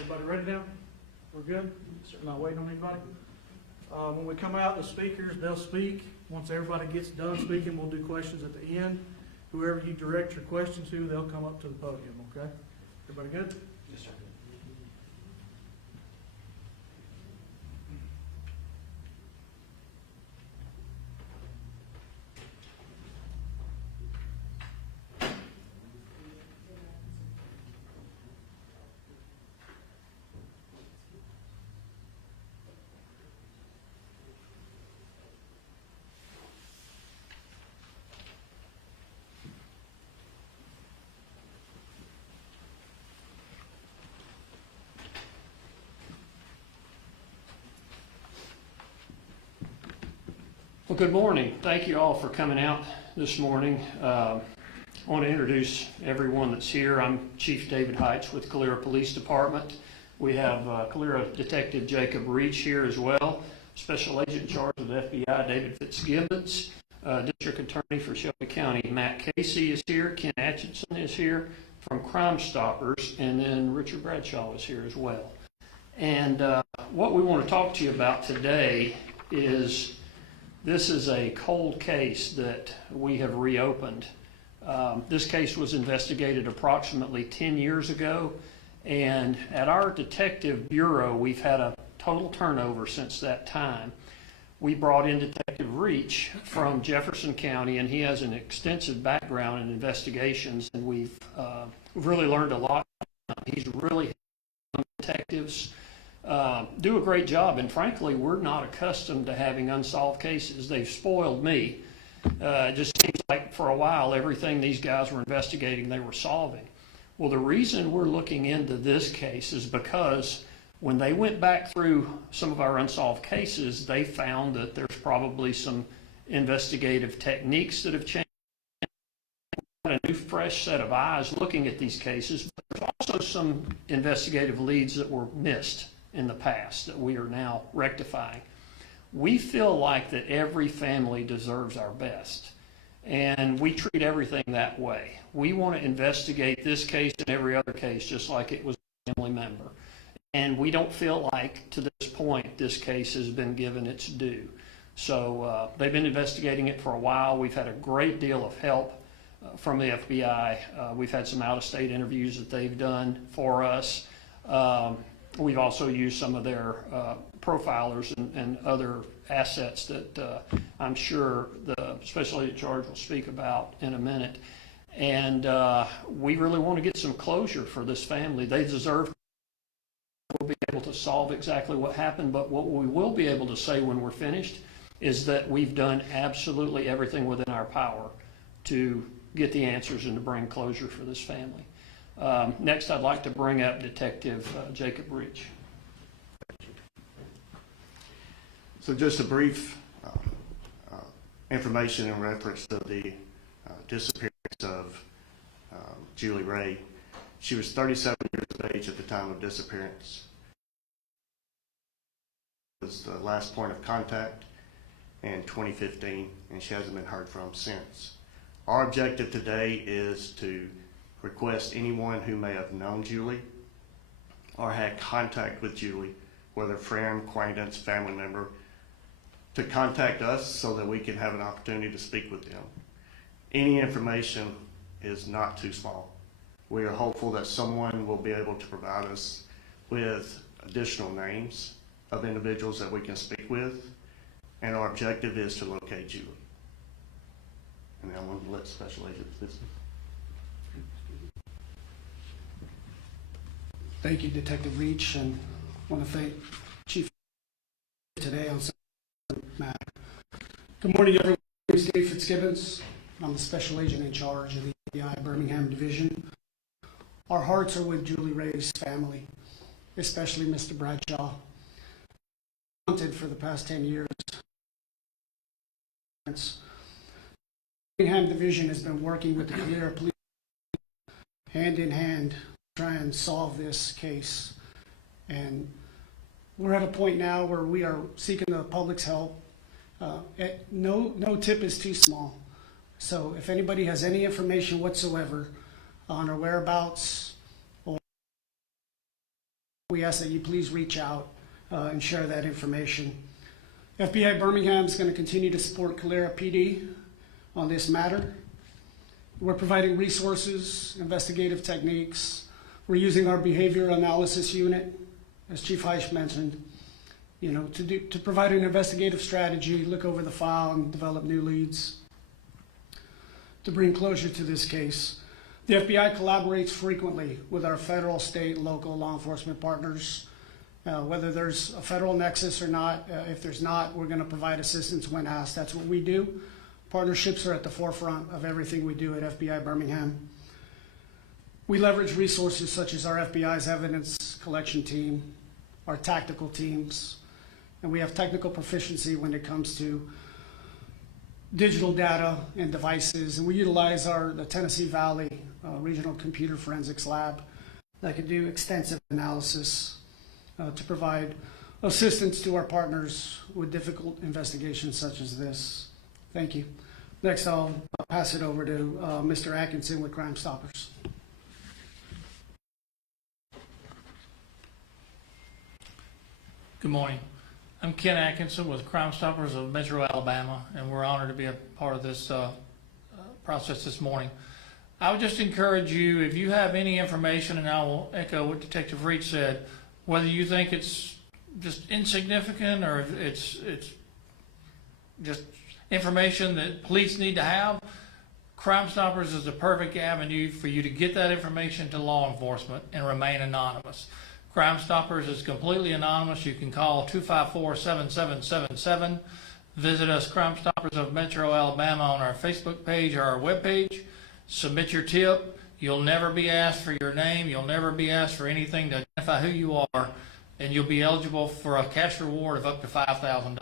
Everybody ready now? We're good? Not waiting on anybody? When we come out, the speakers, they'll speak. Once everybody gets done speaking, we'll do questions at the end. Whoever you direct your question to, they'll come up to the podium, okay? Everybody good? Yes, sir. Well, good morning. Thank you all for coming out this morning. I want to introduce everyone that's here. I'm Chief David Heights with Calera Police Department. We have Calera Detective Jacob Reach here as well, Special Agent in charge of the FBI, David Fitzgibbons, District Attorney for Shelby County, Matt Casey is here, Ken Atchison is here from Crime Stoppers, and then Richard Bradshaw is here as well. And what we want to talk to you about today is this is a cold case that we have reopened. This case was investigated approximately 10 years ago, and at our detective bureau, we've had a total turnover since that time. We brought in Detective Reach from Jefferson County, and he has an extensive background in investigations, and we've really learned a lot. He's really helped detectives do a great job, and frankly, we're not accustomed to having unsolved cases. They've spoiled me. It just seems like for a while, everything these guys were investigating, they were solving. Well, the reason we're looking into this case is because when they went back through some of our unsolved cases, they found that there's probably some investigative techniques that have changed. A new fresh set of eyes looking at these cases, but there's also some investigative leads that were missed in the past that we are now rectifying. We feel like that every family deserves our best, and we treat everything that way. We want to investigate this case and every other case just like it was a family member, and we don't feel like to this point this case has been given its due. So they've been investigating it for a while. We've had a great deal of help from the FBI. We've had some out-of-state interviews that they've done for us. We've also used some of their profilers and other assets that I'm sure the Special Agent in charge will speak about in a minute. And we really want to get some closure for this family. They deserve. We'll be able to solve exactly what happened, but what we will be able to say when we're finished is that we've done absolutely everything within our power to get the answers and to bring closure for this family. Next, I'd like to bring up Detective Jacob Reach. So just a brief information in reference to the disappearance of Julie Ray. She was 37 years of age at the time of disappearance. It was the last point of contact in 2015, and she hasn't been heard from since. Our objective today is to request anyone who may have known Julie or had contact with Julie, whether friend, acquaintance, family member, to contact us so that we can have an opportunity to speak with them. Any information is not too small. We are hopeful that someone will be able to provide us with additional names of individuals that we can speak with, and our objective is to locate Julie. And I want to let Special Agent listen. Thank you, Detective Reach, and I want to thank Chief today on Matt. Good morning, everyone. My name is Dave Fitzgibbons. I'm the Special Agent in charge of the FBI Birmingham Division. Our hearts are with Julie Ray's family, especially Mr. Bradshaw. Wanted for the past 10 years. Birmingham Division has been working with the Calera Police hand in hand to try and solve this case. And we're at a point now where we are seeking the public's help. No tip is too small. So if anybody has any information whatsoever on her whereabouts we ask that you please reach out and share that information. FBI Birmingham is going to continue to support Calera PD on this matter. We're providing resources, investigative techniques. We're using our behavior analysis unit, as Chief Heisch mentioned, to provide an investigative strategy, look over the file, and develop new leads to bring closure to this case. The FBI collaborates frequently with our federal, state, and local law enforcement partners. Whether there's a federal nexus or not, if there's not, we're going to provide assistance when asked. That's what we do. Partnerships are at the forefront of everything we do at FBI Birmingham. We leverage resources such as our FBI's evidence collection team, our tactical teams, and we have technical proficiency when it comes to digital data and devices. And we utilize the Tennessee Valley Regional Computer Forensics Lab that can do extensive analysis to provide assistance to our partners with difficult investigations such as this. Thank you. Next, I'll pass it over to Mr. Atkinson with Crime Stoppers. Good morning. I'm Ken Atkinson with Crime Stoppers of Metro Alabama, and we're honored to be a part of this process this morning. I would just encourage you, if you have any information, and I will echo what Detective Reach said, whether you think it's just insignificant or it's just information that police need to have, Crime Stoppers is the perfect avenue for you to get that information to law enforcement and remain anonymous. Crime Stoppers is completely anonymous. You can call 254-7777. Visit us, Crime Stoppers of Metro Alabama, on our Facebook page or our webpage. Submit your tip. You'll never be asked for your name. You'll never be asked for anything to identify who you are, and you'll be eligible for a cash reward of up to $5,000.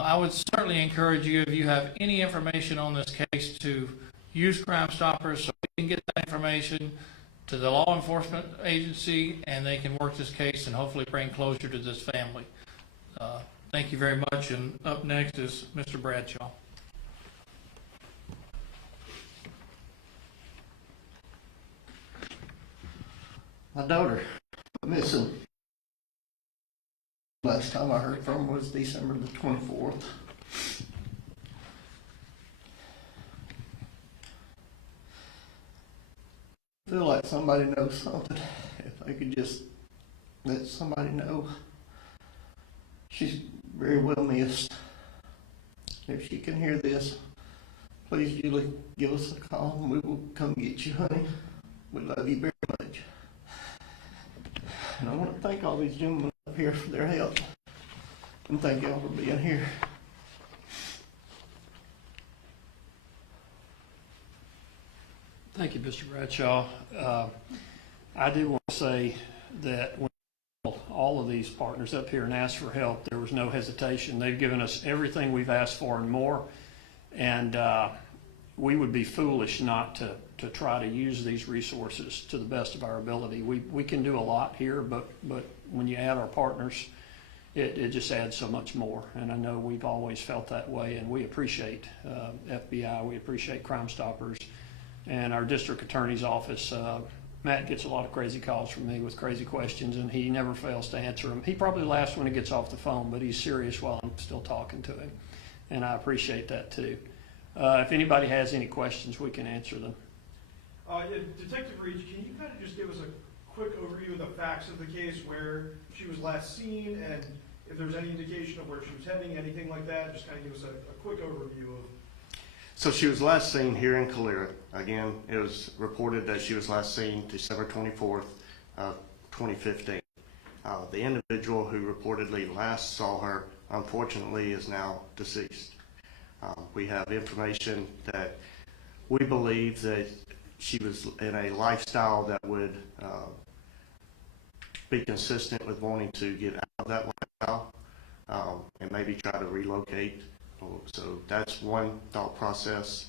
I would certainly encourage you, if you have any information on this case, to use Crime Stoppers so we can get that information to the law enforcement agency, and they can work this case and hopefully bring closure to this family. Thank you very much, and up next is Mr. Bradshaw. My daughter missing. Last time I heard from her was December the 24th. I feel like somebody knows something. If I could just let somebody know. She's very well missed. If she can hear this, please, Julie, give us a call and we will come get you, honey. We love you very much. And I want to thank all these gentlemen up here for their help. And thank y'all for being here. Thank you, Mr. Bradshaw. I do want to say that when all of these partners up here and asked for help, there was no hesitation. They've given us everything we've asked for and more, and we would be foolish not to try to use these resources to the best of our ability. We can do a lot here, but when you add our partners, it just adds so much more. And I know we've always felt that way, and we appreciate FBI, we appreciate Crime Stoppers, and our district attorney's office. Matt gets a lot of crazy calls from me with crazy questions, and he never fails to answer them. He probably laughs when he gets off the phone, but he's serious while I'm still talking to him, and I appreciate that too. If anybody has any questions, we can answer them. Yeah, Detective Reach, can you kind of just give us a quick overview of the facts of the case, where she was last seen, and if there's any indication of where she was heading, anything like that? Just kind of give us a quick overview of. So she was last seen here in Calera. Again, it was reported that she was last seen December 24th, 2015. The individual who reportedly last saw her, unfortunately, is now deceased. We have information that we believe that she was in a lifestyle that would be consistent with wanting to get out of that lifestyle and maybe try to relocate. So that's one thought process.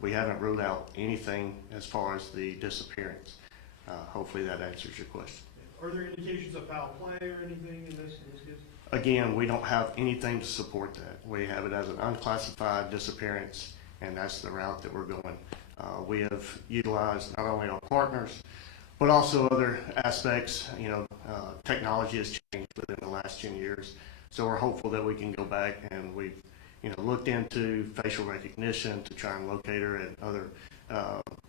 We haven't ruled out anything as far as the disappearance. Hopefully that answers your question. Are there indications of foul play or anything in this case? Again, we don't have anything to support that. We have it as an unclassified disappearance, and that's the route that we're going. We have utilized not only our partners, but also other aspects. Technology has changed within the last 10 years, so we're hopeful that we can go back, and we've looked into facial recognition to try and locate her in other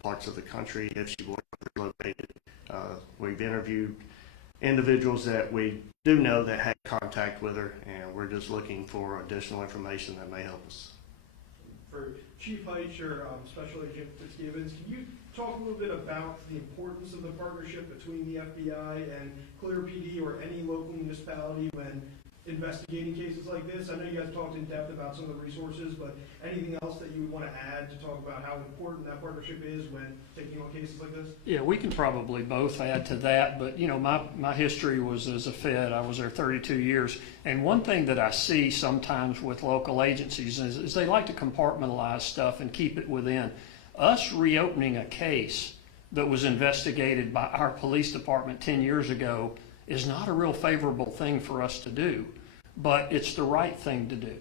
parts of the country if she were located. We've interviewed individuals that we do know that had contact with her, and we're just looking for additional information that may help us. For Chief Heights or Special Agent Fitzgibbons, can you talk a little bit about the importance of the partnership between the FBI and Calera PD or any local municipality when investigating cases like this? I know you guys talked in depth about some of the resources, but anything else that you would want to add to talk about how important that partnership is when taking on cases like this? Yeah, we can probably both add to that, but my history was as a Fed. I was there 32 years, and one thing that I see sometimes with local agencies is they like to compartmentalize stuff and keep it within. Us reopening a case that was investigated by our police department 10 years ago is not a real favorable thing for us to do, but it's the right thing to do.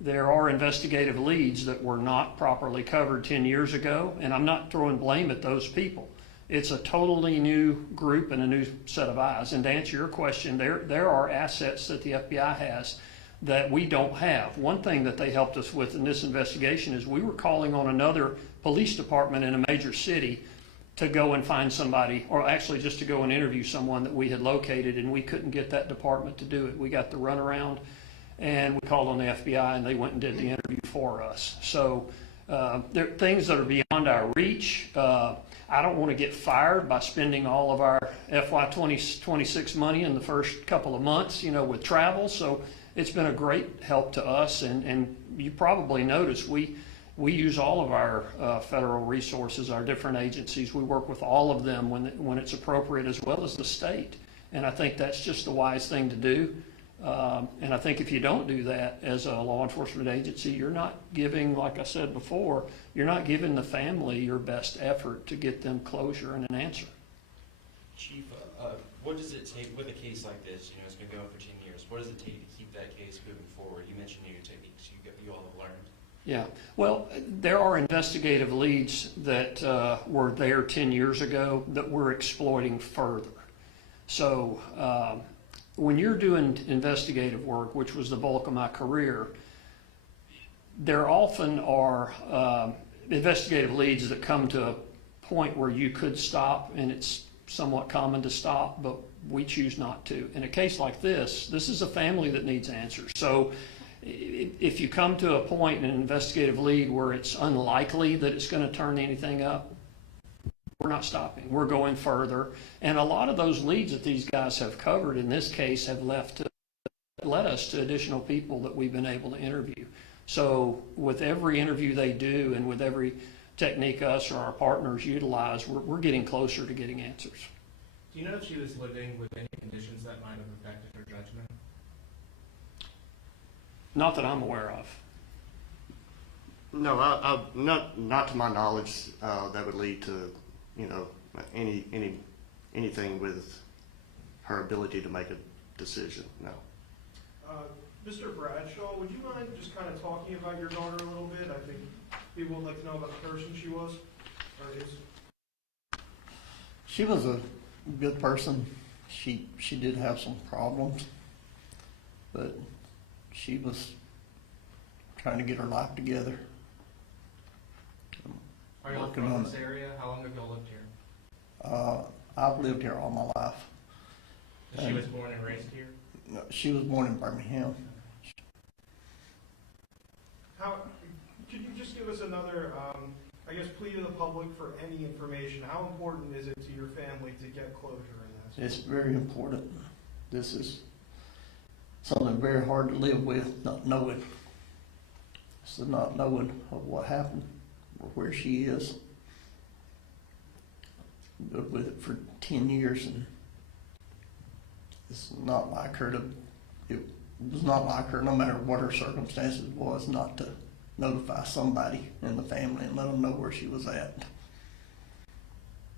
There are investigative leads that were not properly covered 10 years ago, and I'm not throwing blame at those people. It's a totally new group and a new set of eyes. And to answer your question, there are assets that the FBI has that we don't have. One thing that they helped us with in this investigation is we were calling on another police department in a major city to go and find somebody, or actually just to go and interview someone that we had located, and we couldn't get that department to do it. We got the runaround, and we called on the FBI, and they went and did the interview for us. So there are things that are beyond our reach. I don't want to get fired by spending all of our FY 2026 money in the first couple of months, with travel. So it's been a great help to us, and you probably noticed we use all of our federal resources, our different agencies. We work with all of them when it's appropriate, as well as the state. And I think that's just the wise thing to do. And I think if you don't do that as a law enforcement agency, you're not giving, like I said before, you're not giving the family your best effort to get them closure and an answer. Chief, what does it take with a case like this? It's been going for 10 years. What does it take to keep that case moving forward? You mentioned new techniques you all have learned. Yeah, well, there are investigative leads that were there 10 years ago that we're exploiting further. So when you're doing investigative work, which was the bulk of my career, there often are investigative leads that come to a point where you could stop, and it's somewhat common to stop, but we choose not to. In a case like this is a family that needs answers. So if you come to a point in an investigative lead where it's unlikely that it's going to turn anything up, we're not stopping. We're going further. And a lot of those leads that these guys have covered in this case have led us to additional people that we've been able to interview. So with every interview they do and with every technique us or our partners utilize, we're getting closer to getting answers. Do you know if she was living with any conditions that might have affected her judgment? Not that I'm aware of. No, not to my knowledge. That would lead to anything with her ability to make a decision. No. Mr. Bradshaw, would you mind just kind of talking about your daughter a little bit? I think people would like to know about the person she was or is. She was a good person. She did have some problems, but she was trying to get her life together. Are you all Working from on this it. area? How long have y'all lived here? I've lived here all my life. She was born and raised here? No, she was born in Birmingham. How could you just give us another, plea to the public for any information? How important is it to your family to get closure in this? It's very important. This is something very hard to live with, not knowing. This is not knowing of what happened or where she is. Lived with it for 10 years, and it's not like her it was not like her, no matter what her circumstances was, not to notify somebody in the family and let them know where she was at.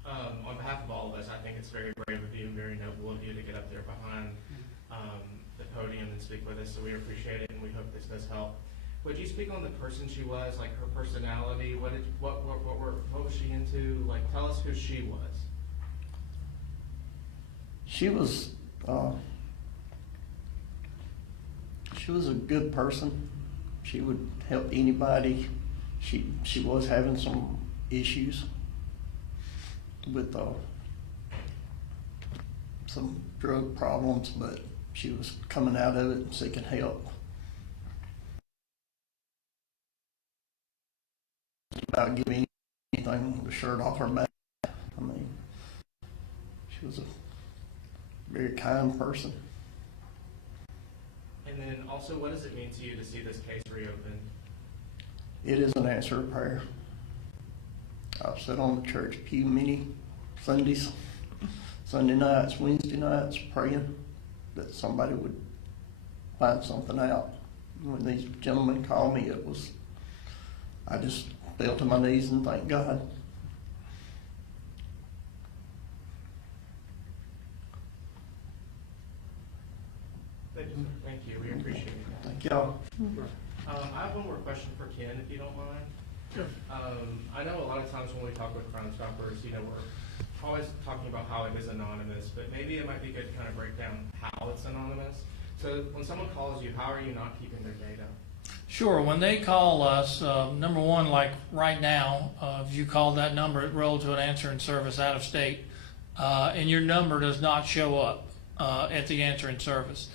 On behalf of all of us, I think it's very brave of you and very noble of you to get up there behind the podium and speak with us, so we appreciate it and we hope this does help. Would you speak on the person she was, like her personality? What was she into? Like, tell us who she was. she was a good person. She would help anybody. She was having some issues with some drug problems, but she was coming out of it and seeking help. About giving anything, the shirt off her back. I mean, she was a very kind person. And then also, what does it mean to you to see this case reopened? It is an answer to prayer. I've sat on the church pew many Sundays, Sunday nights, Wednesday nights, praying that somebody would find something out. When these gentlemen called me, I just fell to my knees and thanked God. Thank you, sir. Thank you. We appreciate it. Thank y'all. I have one more question for Ken, if you don't mind. Sure. I know a lot of times when we talk with Crime Stoppers, we're always talking about how it is anonymous, but maybe it might be good to kind of break down how it's anonymous. So when someone calls you, how are you not keeping their data? Sure. When they call us, number one, like right now, if you call that number, it rolls to an answering service out of state, and your number does not show up at the answering service.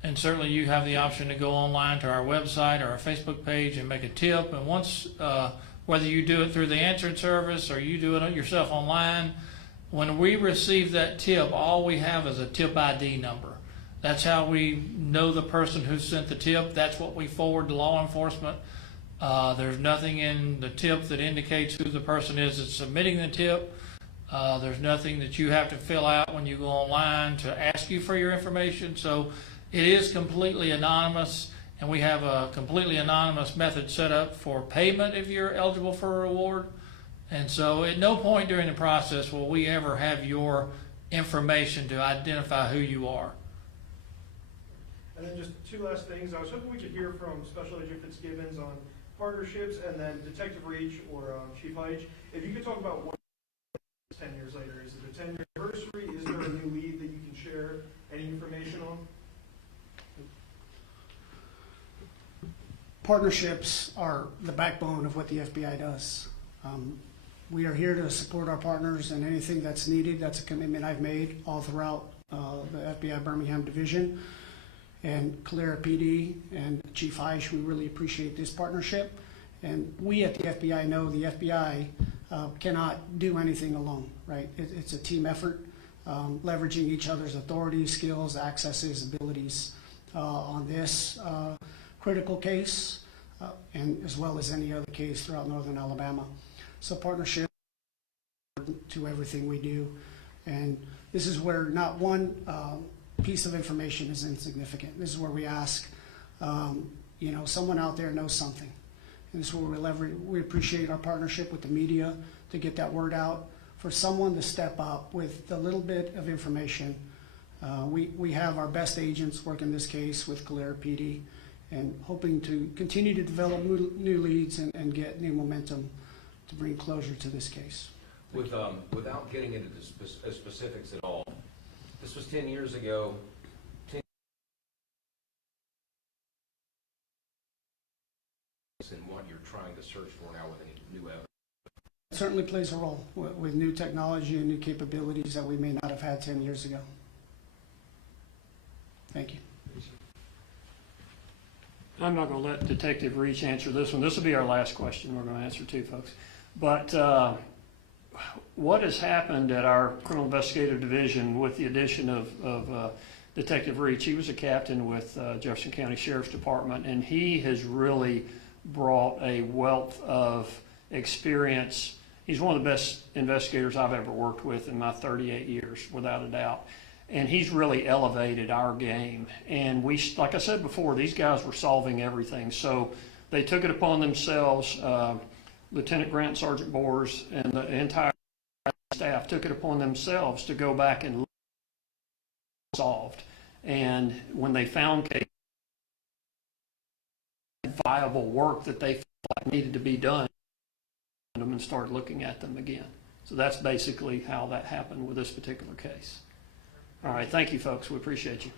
And certainly you have the option to go online to our website or our Facebook page and make a tip. And once, whether you do it through the answering service or you do it yourself online, when we receive that tip, all we have is a tip ID number. That's how we know the person who sent the tip. That's what we forward to law enforcement. There's nothing in the tip that indicates who the person is that's submitting the tip. There's nothing that you have to fill out when you go online to ask you for your information. So it is completely anonymous, and we have a completely anonymous method set up for payment if you're eligible for a reward. And so at no point during the process will we ever have your information to identify who you are. And then just two last things. I was hoping we could hear from Special Agent Fitzgibbons on partnerships, and then Detective Reach or Chief Heitch. If you could talk about what 10 years later. Is it a 10-year anniversary? Is there a new lead that you can share any information on? Partnerships are the backbone of what the FBI does. We are here to support our partners and anything that's needed. That's a commitment I've made all throughout the FBI Birmingham Division. And Calera PD and Chief Heitch, we really appreciate this partnership. And we at the FBI know the FBI cannot do anything alone, right? It's a team effort, leveraging each other's authorities, skills, accesses, abilities on this critical case, and as well as any other case throughout Northern Alabama. So partnership to everything we do. And this is where not one piece of information is insignificant. This is where we ask, someone out there knows something. And this is where we appreciate our partnership with the media to get that word out. For someone to step up with a little bit of information, we have our best agents working this case with Calera PD and hoping to continue to develop new leads and get new momentum to bring closure to this case. Without getting into the specifics at all, this was 10 years ago. And what you're trying to search for now with any new evidence? It certainly plays a role with new technology and new capabilities that we may not have had 10 years ago. Thank you. I'm not going to let Detective Reach answer this one. This will be our last question we're going to answer too, folks. But what has happened at our Criminal Investigative Division with the addition of Detective Reach? He was a captain with Jefferson County Sheriff's Department, and he has really brought a wealth of experience. He's one of the best investigators I've ever worked with in my 38 years, without a doubt. And he's really elevated our game. And like I said before, these guys were solving everything. So they took it upon themselves, Lieutenant Grant, Sergeant Bors, and the entire staff took it upon themselves to go back and solved. And when they found viable work that they felt like needed to be done, and started looking at them again. So that's basically how that happened with this particular case. All right, thank you, folks. We appreciate you.